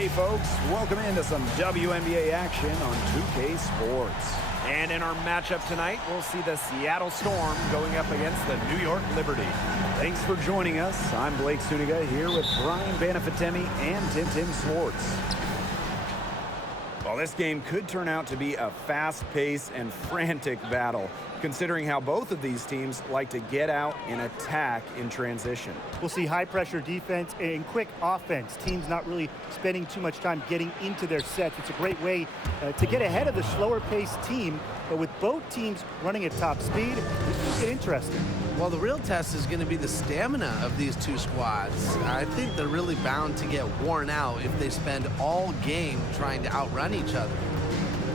Hey folks, welcome into some WNBA action on 2K Sports. And in our matchup tonight, we'll see the Seattle Storm going up against the New York Liberty. Thanks for joining us. I'm Blake Suniga here with Brian Banafatemi and Tim Swartz. Well, this game could turn out to be a fast-paced and frantic battle, considering how both of these teams like to get out and attack in transition. We'll see high-pressure defense and quick offense. Teams not really spending too much time getting into their sets. It's a great way to get ahead of the slower-paced team, but with both teams running at top speed, this will get interesting. Well, the real test is going to be the stamina of these two squads. I think they're really bound to get worn out if they spend all game trying to outrun each other.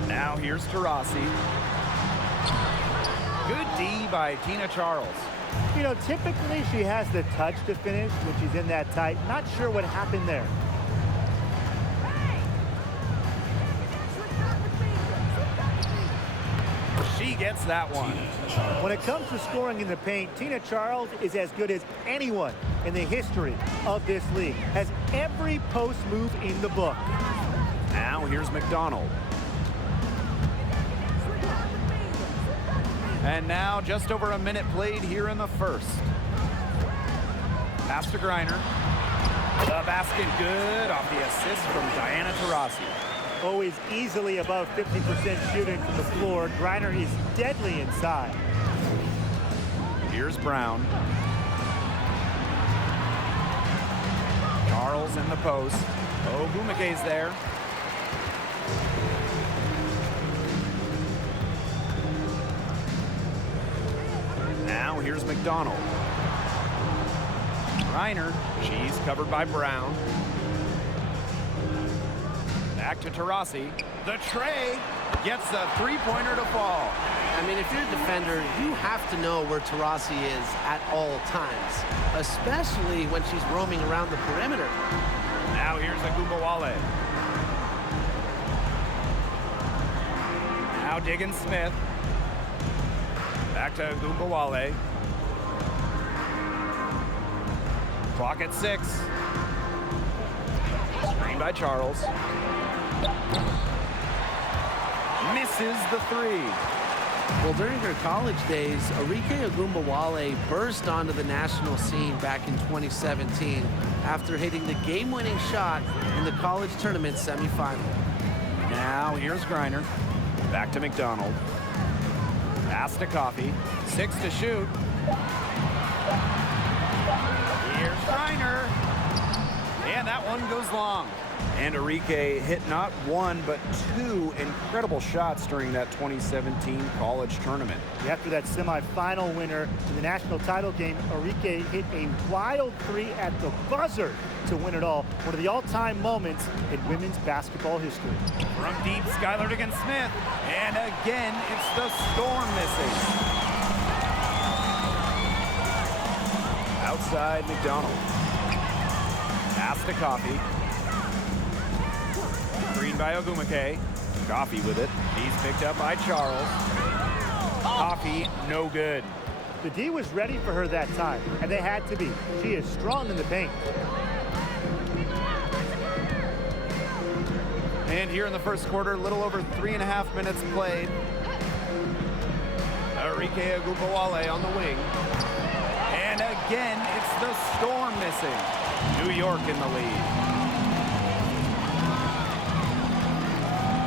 Now here's Taurasi. Good D by Tina Charles. You know, typically she has the touch to finish when she's in that tight. Not sure what happened there. She gets that one. When it comes to scoring in the paint, Tina Charles is as good as anyone in the history of this league. Has every post move in the book. Now here's McDonald. And now just over a minute played here in the first. Pass to Griner. The basket good off the assist from Diana Taurasi. Always easily above 50% shooting from the floor. Griner is deadly inside. Here's Brown. Charles in the post. Ogumeke's there. Now here's McDonald. Griner, she's covered by Brown. Back to Taurasi. The tray gets a three-pointer to fall. I mean, if you're a defender, you have to know where Taurasi is at all times, especially when she's roaming around the perimeter. Now here's Agumbawale. Now Diggins-Smith. Back to Agumbawale. Clock at 6. Screen by Charles. Misses the three. Well, during her college days, Arike Agumbawale burst onto the national scene back in 2017 after hitting the game-winning shot in the college tournament semifinal. Now here's Griner. Back to McDonald. Pass to Coffey. 6 to shoot. Here's Griner. And that one goes long. And Arike hit not one, but two incredible shots during that 2017 college tournament. After that semifinal winner in the national title game, Arike hit a wild three at the buzzer to win it all. One of the all-time moments in women's basketball history. From deep, Skylar Diggins-Smith. And again, it's the Storm missing. Outside McDonald. Pass to Coffey. Screen by Ogumake. Coffey with it. He's picked up by Charles. Coffey, no good. The D was ready for her that time, and they had to be. She is strong in the paint. And here in the first quarter, a little over 3.5 minutes played. Arike Agumbawale on the wing. And again, it's the Storm missing. New York in the lead.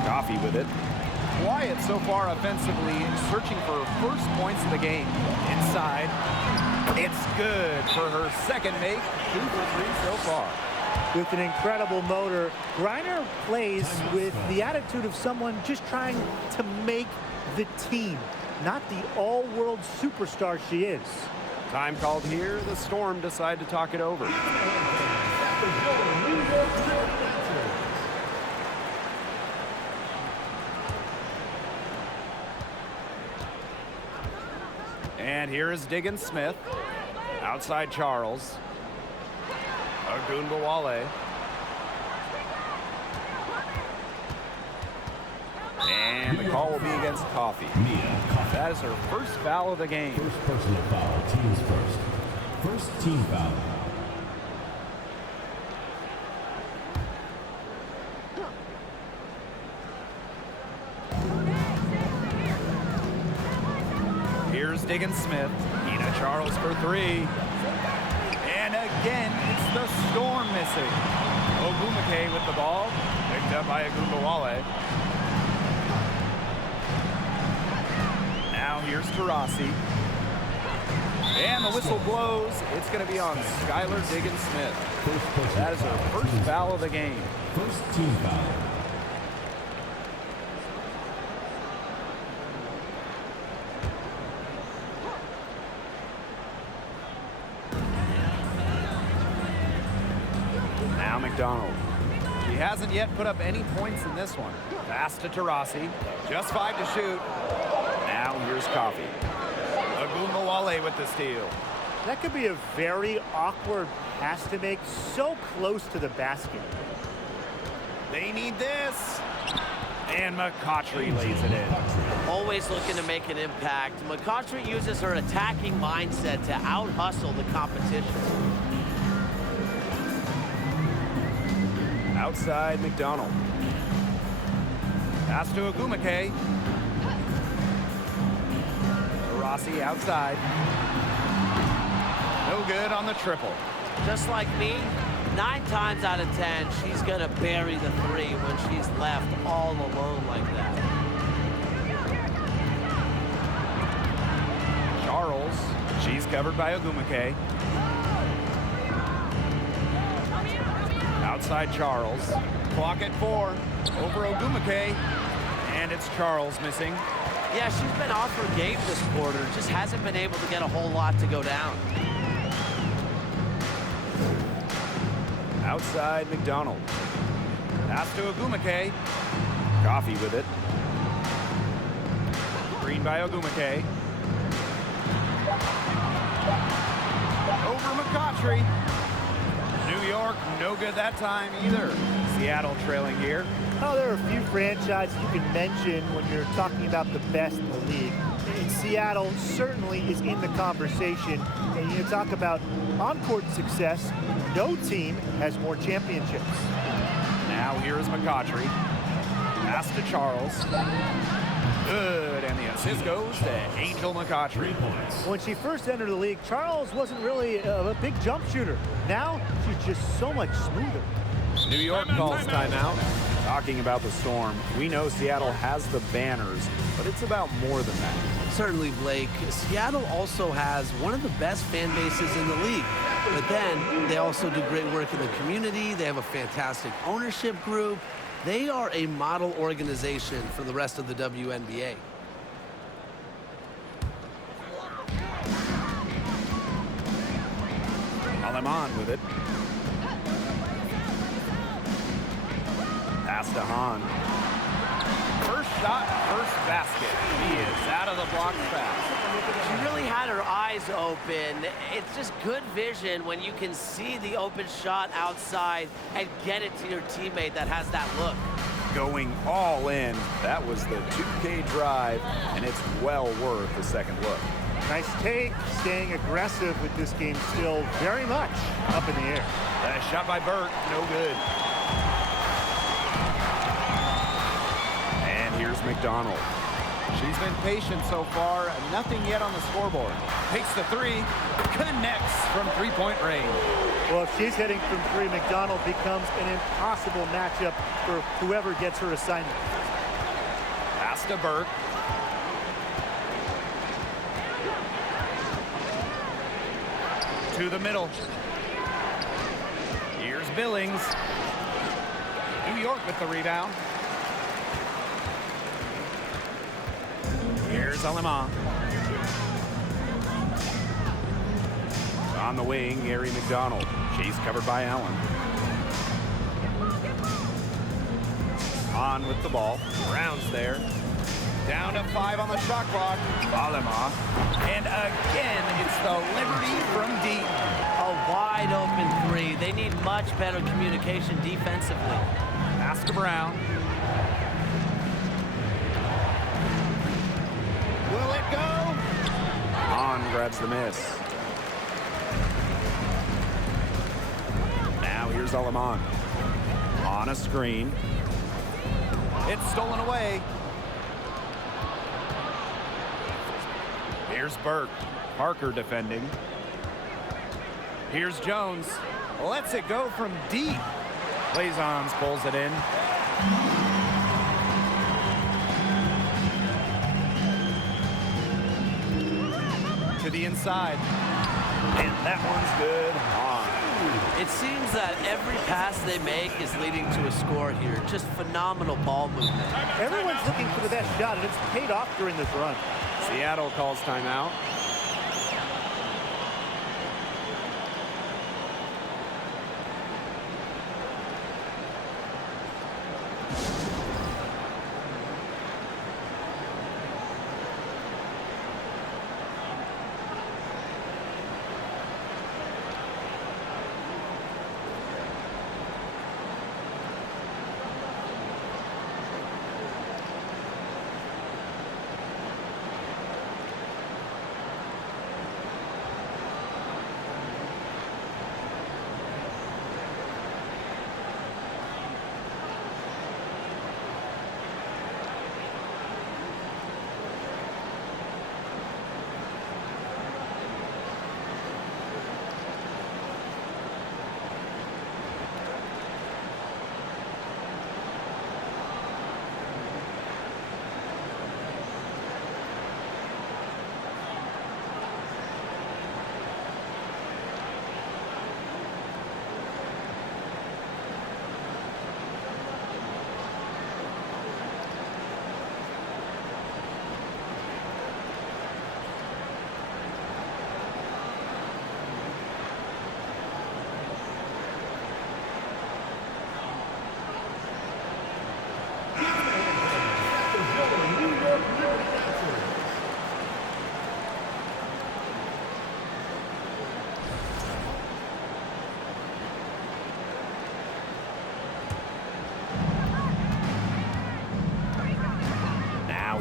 Coffey with it. Quiet so far offensively, searching for first points of the game. Inside, it's good for her second make. 2 for 3 so far. With an incredible motor, Griner plays with the attitude of someone just trying to make the team, not the all-world superstar she is. Time called here. The Storm decide to talk it over. And here is Diggins-Smith. Outside Charles. Agumbawale. And the call will be against Coffey. That is her first foul of the game. First personal foul, team's first. First team foul. Diggins Smith. Ina Charles for three. And again, it's the Storm missing. Ogumake with the ball. Picked up by Agumbawale. Now here's Taurasi. And the whistle blows. It's going to be on Skylar Diggins Smith. That is her first foul of the game. First team foul. Now McDonald. He hasn't yet put up any points in this one. Pass to Taurasi. Just 5 to shoot. Now here's Coffee. Agumbawale with the steal. That could be a very awkward pass to make, so close to the basket. They need this. And McCautry lays it in. Always looking to make an impact. McCautry uses her attacking mindset to out-hustle the competition. Outside McDonald. Pass to Ogumake. Taurasi outside. No good on the triple. Just like me, 9 times out of 10, she's going to bury the 3 when she's left all alone like that. Charles. She's covered by Ogumake. Outside Charles. Clock at 4. Over Ogumake. And it's Charles missing. Yeah, she's been off her game this quarter. Just hasn't been able to get a whole lot to go down. Outside McDonald. Pass to Ogumake. Coffee with it. Screen by Ogumake. Over McCautry. New York, no good that time either. Seattle trailing here. Oh, there are a few franchises you can mention when you're talking about the best in the league. And Seattle certainly is in the conversation. And you talk about on-court success, no team has more championships. Now here's McCautry. Pass to Charles. Good, and the assist goes to Angel McCautry. When she first entered the league, Charles wasn't really a big jump shooter. Now, she's just so much smoother. New York calls timeout. Talking about the Storm, we know Seattle has the banners, but it's about more than that. Certainly, Blake. Seattle also has one of the best fan bases in the league. But then they also do great work in the community. They have a fantastic ownership group. They are a model organization for the rest of the WNBA. Aleman with it. Pass to Hahn. First shot, first basket. He is out of the block fast. She really had her eyes open. It's just good vision when you can see the open shot outside and get it to your teammate that has that look. Going all in. That was the 2K drive, and it's well worth the second look. Nice take, staying aggressive with this game still very much up in the air. Shot by Burke, no good. And here's McDonald. She's been patient so far, nothing yet on the scoreboard. Takes the 3, connects from three-point range. Well, if she's hitting from 3, McDonald becomes an impossible matchup for whoever gets her assignment. Pass to Burke. To the middle. Here's Billings. New York with the rebound. Here's Aleman. On the wing, Gary McDonald. She's covered by Allen. On with the ball. Brown's there. Down to 5 on the shot clock. Alema. And again, it's the Liberty from deep. A wide open 3. They need much better communication defensively. Pass to Brown. Will it go? On grabs the miss. Now here's Aleman. On a screen. It's stolen away. Here's Burke. Parker defending. Here's Jones. Lets it go from deep. Blazons pulls it in. To the inside. And that one's good. It seems that every pass they make is leading to a score here. Just phenomenal ball movement. Everyone's looking for the best shot, and it's paid off during this run. Seattle calls timeout.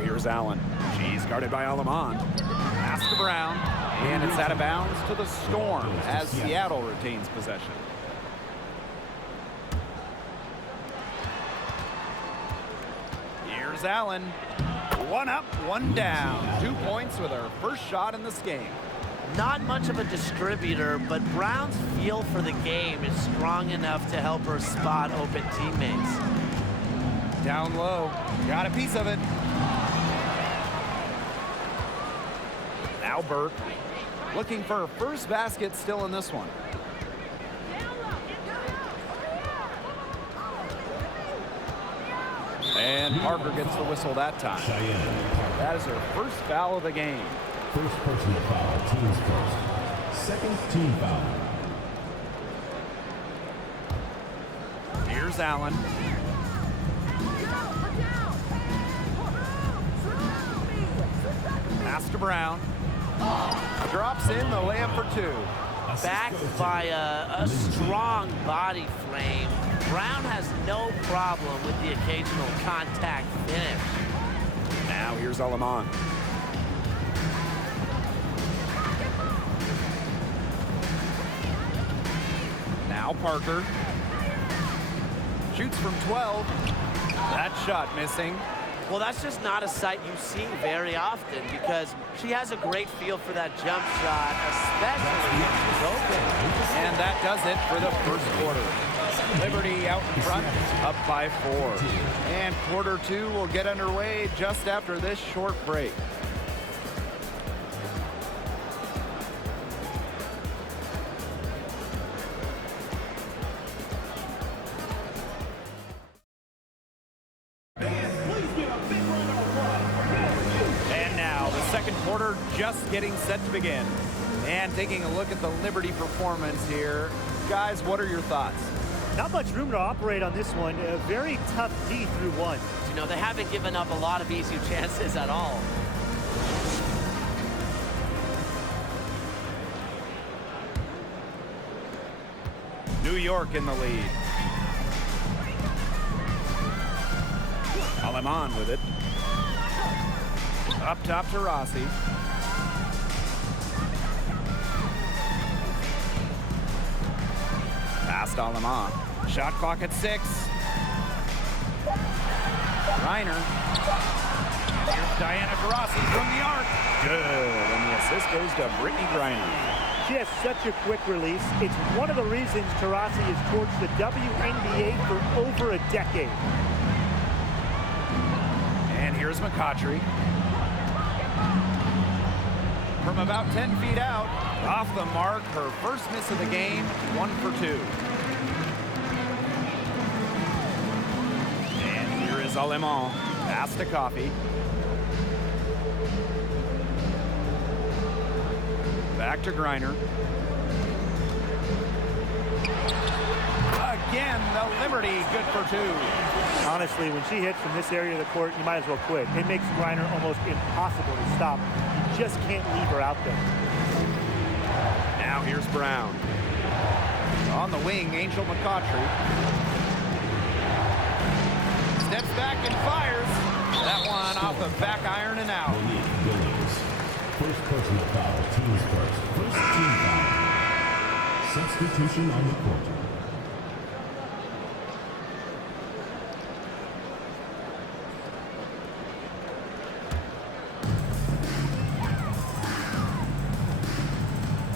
Here's Allen. She's guarded by Alamond. Pass to Brown. And it's out of bounds to the Storm as Seattle retains possession. Here's Allen. One up, one down. 2 points with her first shot in this game. Not much of a distributor, but Brown's feel for the game is strong enough to help her spot open teammates. Down low. Got a piece of it. Now Burke looking for her first basket still in this one. And Parker gets the whistle that time. That is her first foul of the game. First personal foul, team's first. Second team foul. Here's Allen. Pass to Brown. Drops in the layup for two. Backed by a strong body frame, Brown has no problem with the occasional contact finish. Now here's Alamond. Now Parker. Shoots from 12. That shot missing. Well, that's just not a sight you see very often because she has a great feel for that jump shot, especially when she's open. And that does it for the first quarter. Liberty out in front, up by 4. And quarter 2 will get underway just after this short break. Just getting set to begin. And taking a look at the Liberty performance here. Guys, what are your thoughts? Not much room to operate on this one. A very tough D through one. You know, they haven't given up a lot of easy chances at all. New York in the lead. Alamond with it. Up top to Rossi. Past Alamond. Shot clock at 6. Reiner. Here's Diana Taurasi from the arc. Good, and the assist goes to Brittany Griner. She has such a quick release. It's one of the reasons Taurasi has torched the WNBA for over a decade. And here's McCautry. From about 10 feet out, off the mark, her first miss of the game, 1 for 2. And here is Alemán. Pass to Coffey. Back to Griner. Again, the Liberty, good for 2. Honestly, when she hits from this area of the court, you might as well quit. It makes Griner almost impossible to stop. You just can't leave her out there. Now here's Brown. On the wing, Angel McCautry. Steps back and fires. That one off the back iron and out. Monique Williams. First personal foul, team's first. First team foul. Substitution on the court.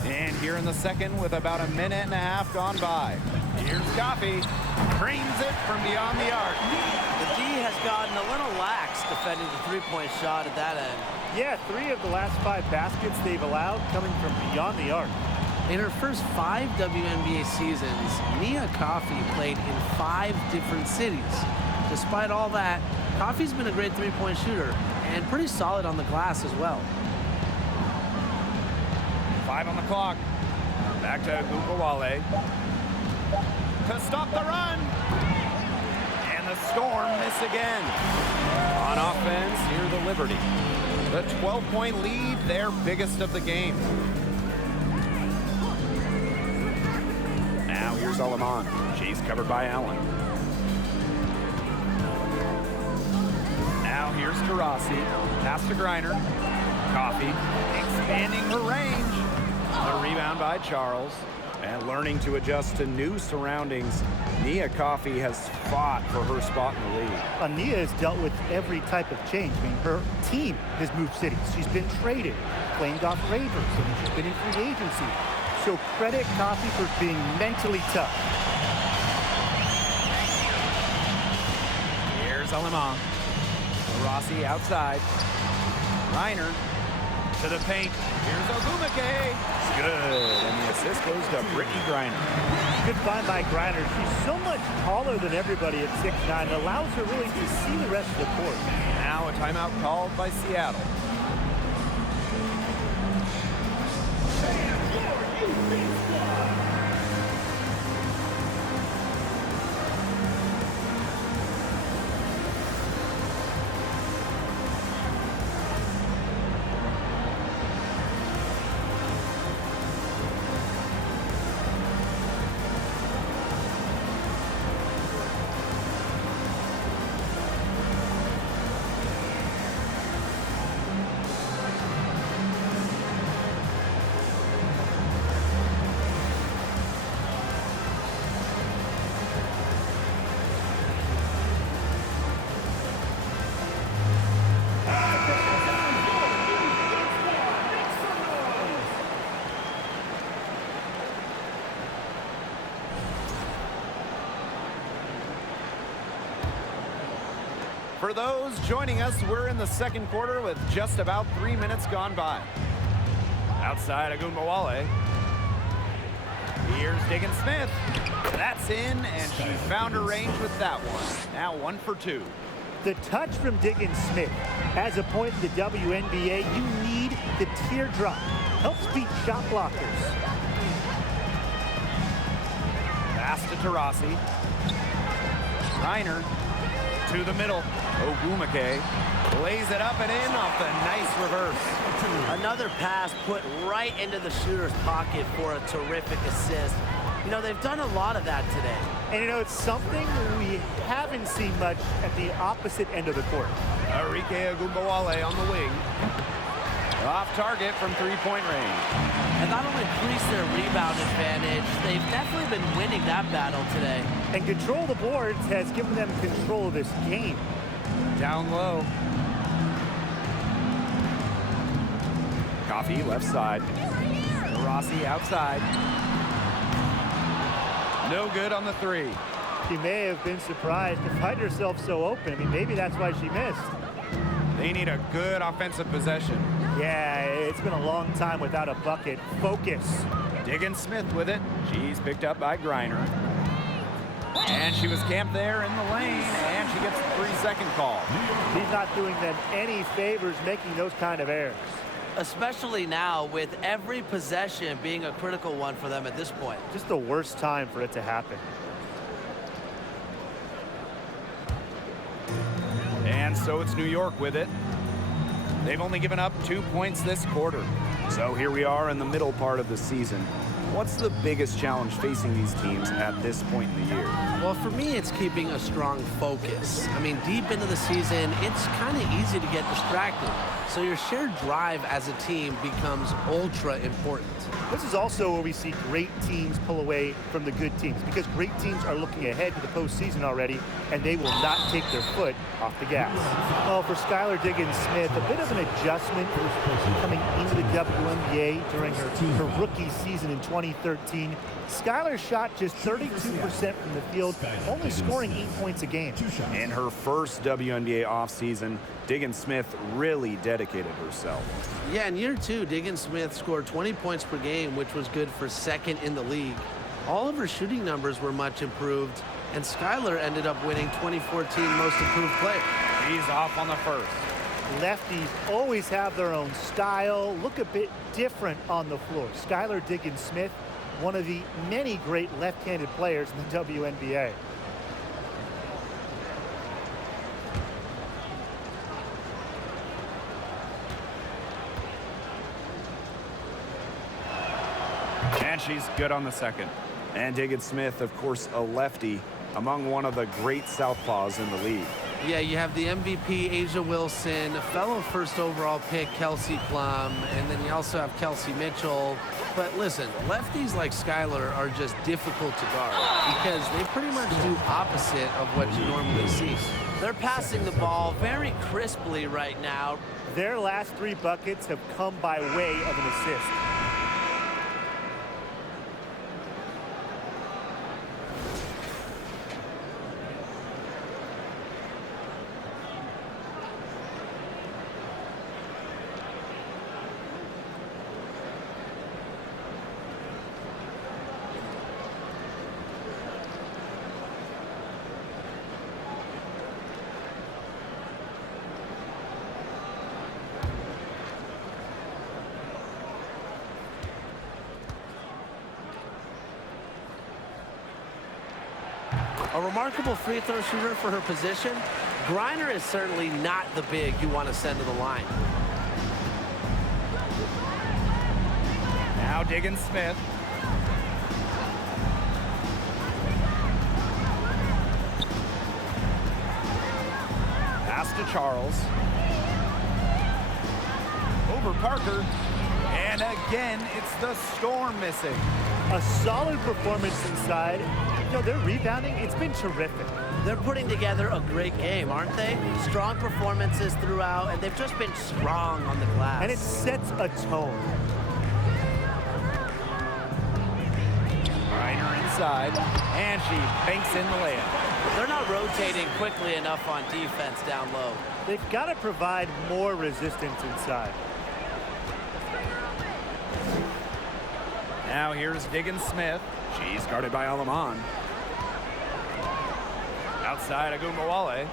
And here in the second with about a minute and a half gone by. Here's Coffey. Creams it from beyond the arc. The D has gotten a little lax defending the three-point shot at that end. Yeah, 3 of the last 5 baskets they've allowed coming from beyond the arc. In her first 5 WNBA seasons, Nia Coffey played in 5 different cities. Despite all that, Coffey's been a great three-point shooter and pretty solid on the glass as well. 5 on the clock. Back to Gugawale. To stop the run. And the Storm miss again. On offense, here the Liberty. The 12-point lead, their biggest of the game. Now here's Alemán. She's covered by Allen. Now here's Taurasi. Pass to Griner. Coffey expanding her range. The rebound by Charles. And learning to adjust to new surroundings, Nia Coffey has fought for her spot in the league. Nia has dealt with every type of change. I mean, her team has moved cities. She's been traded, claimed off waivers, and she's been in free agency. So credit Coffey for being mentally tough. Here's Alemán. Rossi outside. Reiner to the paint. Here's Ogumake. Good, and the assist goes to Brittany Griner. Good find by Griner. She's so much taller than everybody at 6'9". It allows her really to see the rest of the court. Now a timeout called by Seattle. For those joining us, we're in the second quarter with just about 3 minutes gone by. Outside Ogumawale. Here's Diggin Smith. That's in, and she found her range with that one. Now 1 for 2. The touch from Diggin Smith. As a point in the WNBA, you need the teardrop. Helps beat shot blockers. Pass to Taurasi. Reiner to the middle. Ogumake lays it up and in off the nice reverse. Another pass put right into the shooter's pocket for a terrific assist. You know, they've done a lot of that today. And you know, it's something we haven't seen much at the opposite end of the court. Arike Ogumawale on the wing. Off target from three-point range. And that'll increase their rebound advantage. They've definitely been winning that battle today. And control the boards has given them control of this game. Down low. Coffee, left side. Rossi outside. No good on the three. She may have been surprised to find herself so open. I mean, maybe that's why she missed. They need a good offensive possession. Yeah, it's been a long time without a bucket. Focus. Diggins-Smith with it. She's picked up by Griner. And she was camped there in the lane, and she gets the 3-second call. He's not doing them any favors making those kind of errors. Especially now with every possession being a critical one for them at this point. Just the worst time for it to happen. And so it's New York with it. They've only given up 2 points this quarter. So here we are in the middle part of the season. What's the biggest challenge facing these teams at this point in the year? Well, for me, it's keeping a strong focus. I mean, deep into the season, it's kind of easy to get distracted. So your shared drive as a team becomes ultra important. This is also where we see great teams pull away from the good teams, because great teams are looking ahead to the postseason already, and they will not take their foot off the gas. Well, for Skylar Diggins-Smith, a bit of an adjustment coming into the WNBA during her rookie season in 2013. Skylar shot just 32% from the field, only scoring 8 points a game. In her first WNBA offseason, Diggins-Smith really dedicated herself. Yeah, in year 2, Diggins-Smith scored 20 points per game, which was good for second in the league. All of her shooting numbers were much improved, and Skylar ended up winning 2014 Most Improved Player. He's off on the first. Lefties always have their own style, look a bit different on the floor. Skylar Diggins-Smith, one of the many great left-handed players in the WNBA. And she's good on the second. And Diggins-Smith, of course, a lefty, among one of the great southpaws in the league. Yeah, you have the MVP, Asia Wilson, a fellow first overall pick, Kelsey Plum, and then you also have Kelsey Mitchell. But listen, lefties like Skylar are just difficult to guard because they pretty much do opposite of what you normally see. They're passing the ball very crisply right now. Their last 3 buckets have come by way of an assist. A remarkable free throw shooter for her position. Griner is certainly not the big you want to send to the line. Now Diggins-Smith. Pass to Charles. Over Parker. And again, it's the Storm missing. A solid performance inside. You know, their rebounding, it's been terrific. They're putting together a great game, aren't they? Strong performances throughout, and they've just been strong on the glass. And it sets a tone. Griner inside, and she banks in the layup. They're not rotating quickly enough on defense down low. They've got to provide more resistance inside. Now here's Diggins-Smith. She's guarded by Alaman. Outside Agumbawale.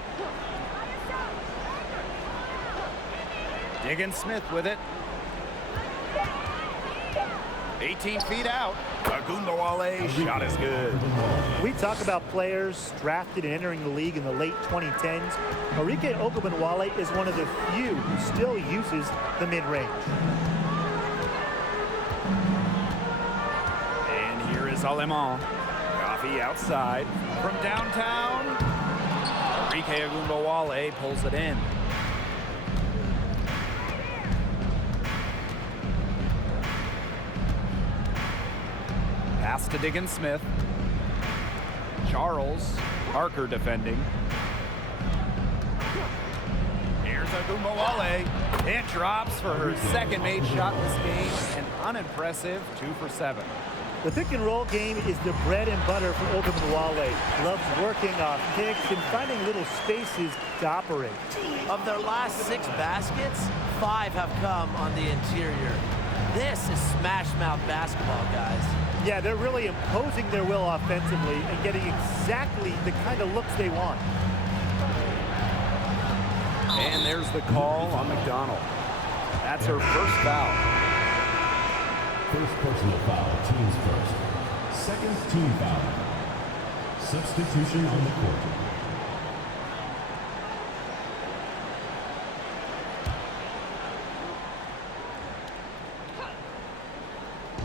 Diggins-Smith with it. 18 feet out. Agumbawale, shot is good. We talk about players drafted and entering the league in the late 2010s. Arike Ogunbowale is one of the few who still uses the mid-range. And here is Alaman. Coffee outside. From downtown, Arike Agumbawale pulls it in. Pass to Diggins-Smith. Charles, Parker defending. Here's Here's Ogunbowale. It drops for her second made shot this game. An unimpressive 2 for 7. The pick and roll game is the bread and butter for Ogunbowale. Loves working off kicks and finding little spaces to operate. Of their last 6 baskets, 5 have come on the interior. This is smash mouth basketball, guys. Yeah, they're really imposing their will offensively and getting exactly the kind of looks they want. And there's the call on McDonald. That's her first foul. First personal foul, teams first. Second team foul. Substitution on the court.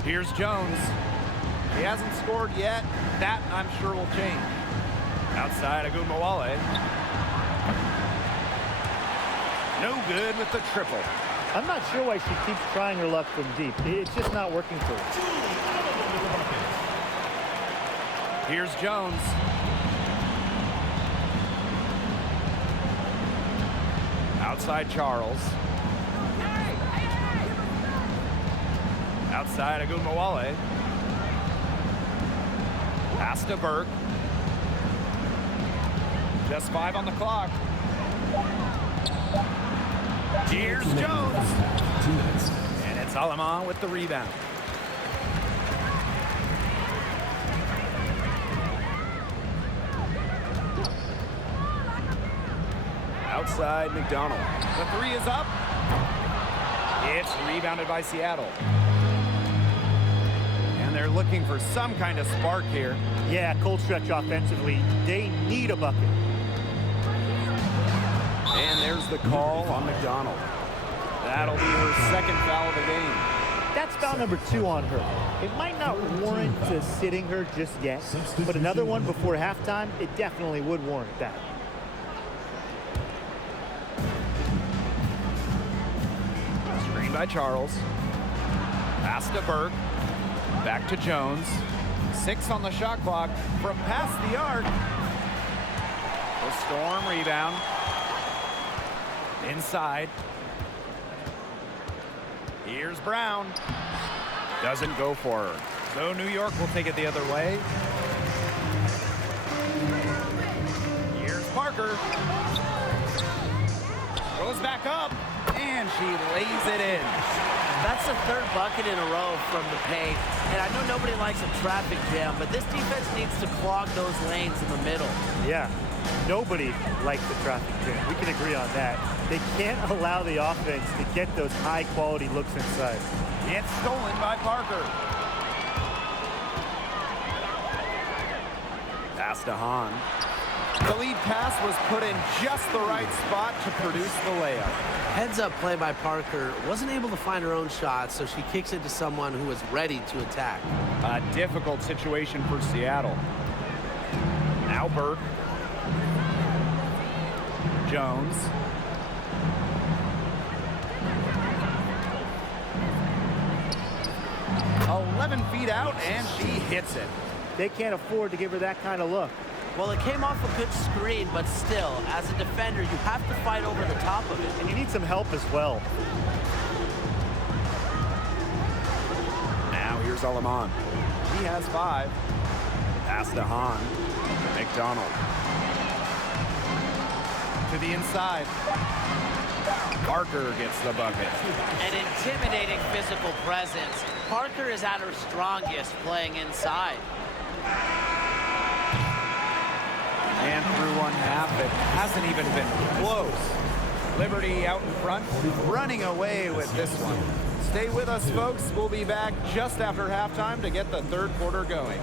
Here's Jones. He hasn't scored yet. That, I'm sure, will change. Outside Ogunbowale. No good with the triple. I'm not sure why she keeps trying her luck from deep. It's just not working for her. Here's Jones. Outside Charles. Outside Ogunbowale. Pass to Burke. Just 5 on the clock. Here's Jones. 2 minutes. And it's Alaman with the rebound. Outside McDonald. The 3 is up. It's rebounded by Seattle. And they're looking for some kind of spark here. Yeah, cold stretch offensively. They need a bucket. And there's the call on McDonald. That'll be her second foul of the game. That's foul number 2 on her. It might not warrant sitting her just yet, but another one before halftime, it definitely would warrant that. Screen by Charles. Pass to Burke. Back to Jones. 6 on the shot clock from past the arc. The Storm rebound. Inside. Here's Brown. Doesn't go for her. So New York will take it the other way. Here's Parker. Goes back up. And she lays it in. That's the 3rd bucket in a row from the paint. And I know nobody likes a traffic jam, but this defense needs to clog those lanes in the middle. Yeah, nobody likes the traffic jam. We can agree on that. They can't allow the offense to get those high-quality looks inside. It's stolen by Parker. Pass to Hahn. The lead pass was put in just the right spot to produce the layup. Heads-up play by Parker. Wasn't able to find her own shot, so she kicks it to someone who is ready to attack. A difficult situation for Seattle. Now Burke. Jones. "11 feet out, and she hits it." They can't afford to give her that kind of look. Well, it came off a good screen, but still, as a defender, you have to fight over the top of it. And you need some help as well. Now here's Alaman. He has 5. Pass to Hahn. McDonald. To the inside. Parker gets the bucket. An intimidating physical presence. Parker is at her strongest playing inside. And through one half, it hasn't even been close. Liberty out in front, running away with this one. Stay with us, folks. We'll be back just after halftime to get the 3rd quarter going.